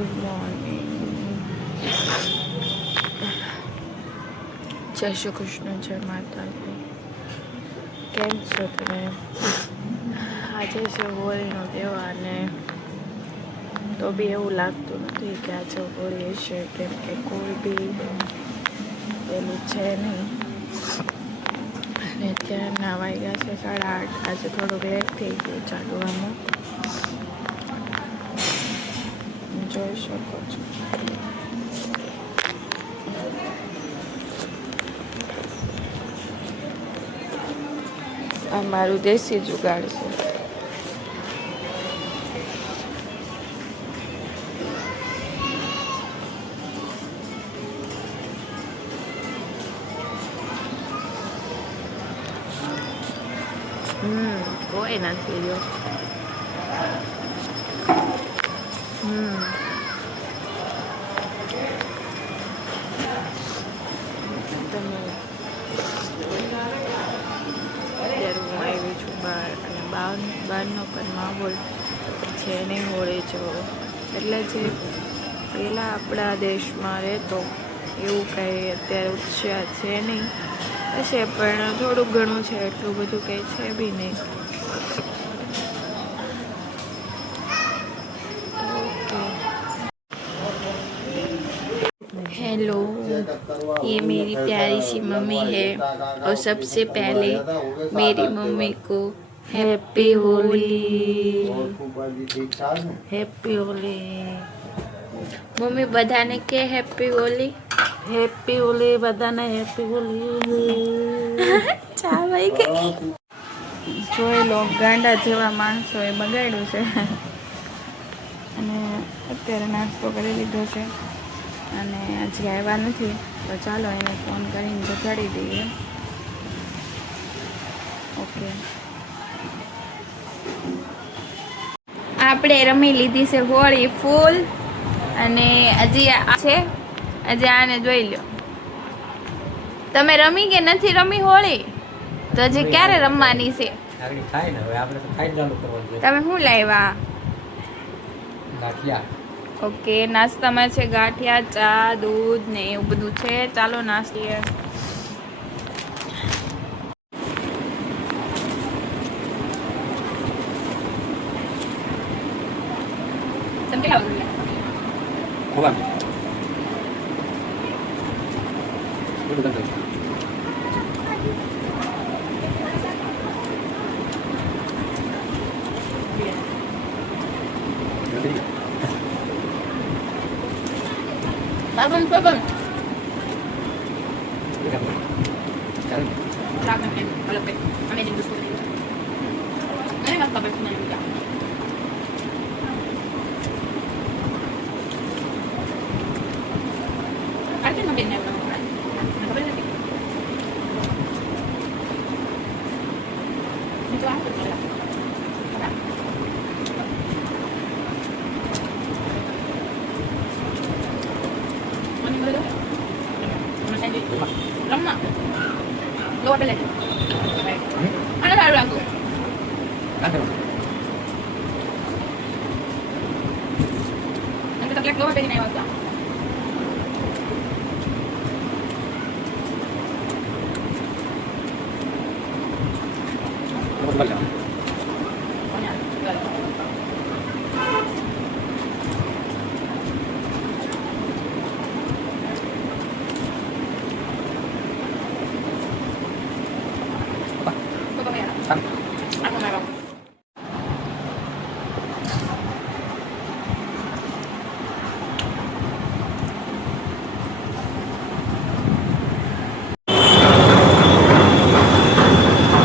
Good morning. જય શ્રી કૃષ્ણ, જય માતાજી. કેમ છો તમે? આજે છે હોળીનો તહેવાર ને તો બી એવું લાગતું નથી કે આજે હોળી હશે, કેમ કે કોઈ બી પેલું છે નહીં. અને અત્યારના વાગ્યા છે 8:30. આજે થોડું લેટ થઈ ગયું ચાલવામાં, જોઈ શકો છો. આ મારું દેશી જુગાડ છે. કોઈ નથી જો. તમે અત્યારે હું આવી છું બહાર, અને બહારનો પણ માહોલ છે નહીં હોળી જેવો. એટલે જે પહેલાં આપણા દેશમાં રહેતો એવું કંઈ અત્યારે ઉત્સાહ છે નહીં. હશે પણ થોડુંક ઘણું છે, એટલું બધું કંઈ છે બી નહીં. हेलो, ये मेरी प्यारी सी मम्मी है और सबसे पहले मेरी मम्मी को happy Holi. Happy Holi mummy, बधाने के हैप्पी होली. હેપી હોલી બધાને, હેપી હોલી. ચા ભાઈ કે જોઈ લો, ગાંડા જેવા માણસો એ બગાડ્યું છે. અને અત્યારે નાસ્તો કરી લીધો છે અને હજી આવ્યા નથી, તો ચાલો એને ફોન કરીને જગાડી દઈએ. ઓકે, આપણે રમી લીધી છે હોળી ફૂલ. અને હજી આ છે, હજી આને જોઈ લો. તમે રમી કે નથી રમી હોળી? તો હજી ક્યારે રમવાની છે? તમે શું લાવ્યા? ઓકે, નાસ્તામાં છે ગાંઠિયા, ચા, દૂધ ને એવું બધું છે. ચાલો નાસ્તીએ. Babam. Malapit. Kami din gusto nila. Ano yung magpabalik na nila? Ano yung mabit na yun? Nakabalik natin. Dito ako ito lang. Lama. Luar balik. Ano tayo lang ko? Ano? Nagtatlak luar pwede na iwas ka. Ano ba lang? Ako meron.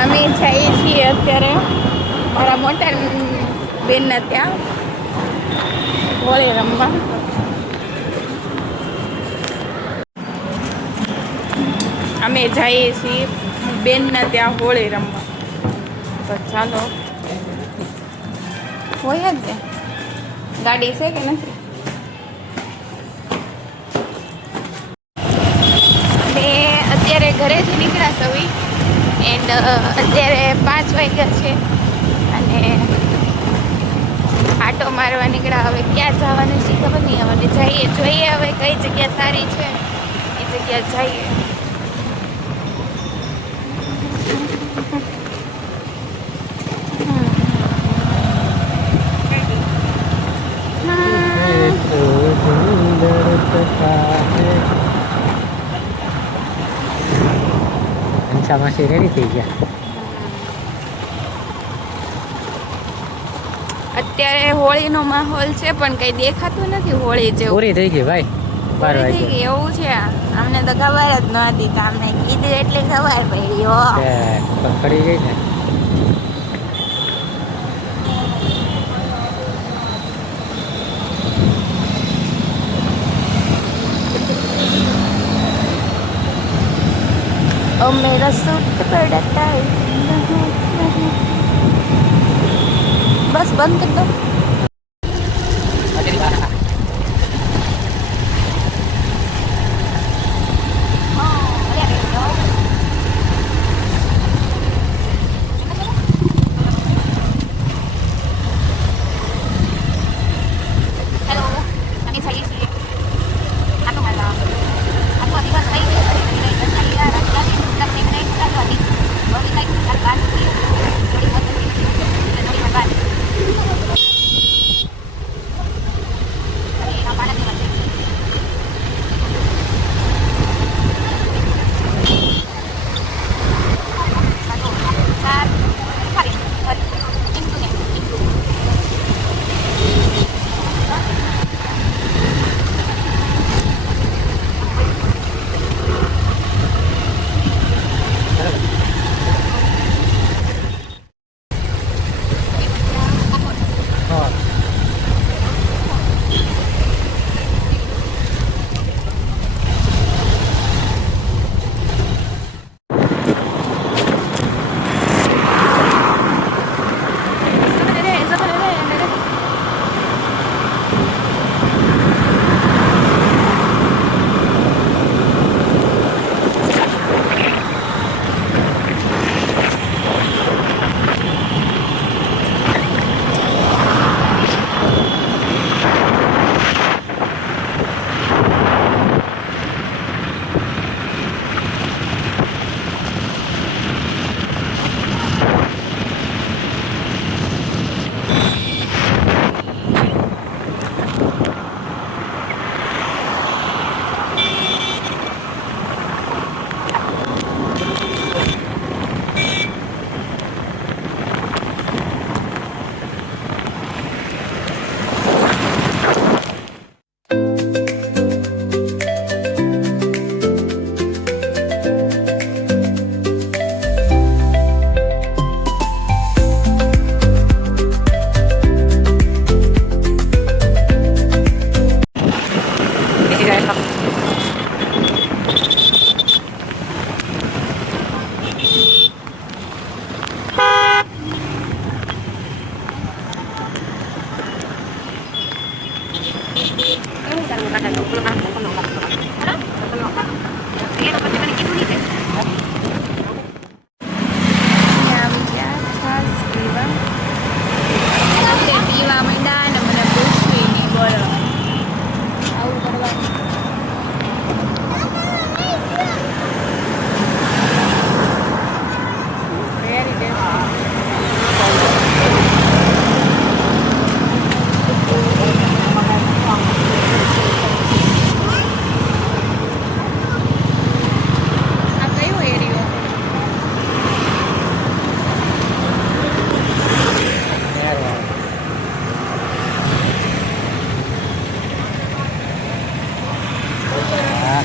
અમે જઈએ છીએ અત્યારે મારા મોટા બેનના ત્યાં હોળી રમવા. અમે જઈએ છીએ બેનના ત્યાં હોળી રમવા. તો ચાલો, હોય જ ને. ગાડી છે કે નથી? અમે અત્યારે ઘરેથી નીકળ્યા સવી, એન્ડ અત્યારે 5 વાગ્યા છે અને 8 આંટો મારવા નીકળ્યા. હવે ક્યાં જવાનું છે ખબર નહીં. હવે જઈએ, જોઈએ હવે કઈ જગ્યા સારી છે એ જગ્યા જઈએ. માસી રેડી થઈ ગયા. અત્યારે હોળીનો માહોલ છે પણ કઈ દેખાતું નથી હોળી જેવું. પૂરી થઈ ગઈ ભાઈ. 12 પૂરી થઈ વાગે ગઈ એવું છે. અમને તો ખબર જ નહોતી. તમને કીધું એટલે ખબર પડી. હો પકડી ગઈ ને. ओ मेरा सूट पड़ता है. बस बंद कर दो.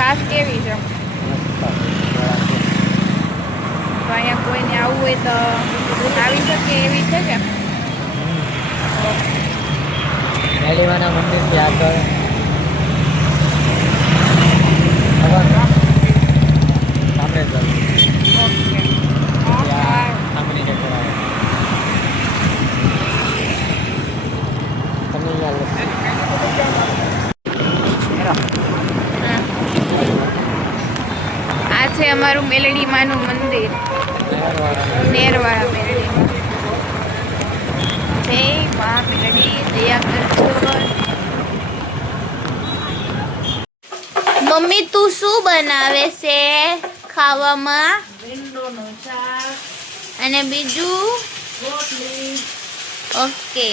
છાસ કેવી છે? તો અહીંયા કોઈને આવવું હોય તો આવી શકે એવી છે કે? મેલીમાના મંદિરથી આગળ સામે જ ઓકે. સામેની જગ્યા આવે. તમે આ છે અમારું મેલડીમાનું મંદિર, નેરવાળા મેલડી. જય જમવા મેળવી દયા કરજો. મમ્મી તું શું બનાવે છે ખાવામાં? ભીંડોનું શાક, અને બીજું? રોટલી. ઓકે.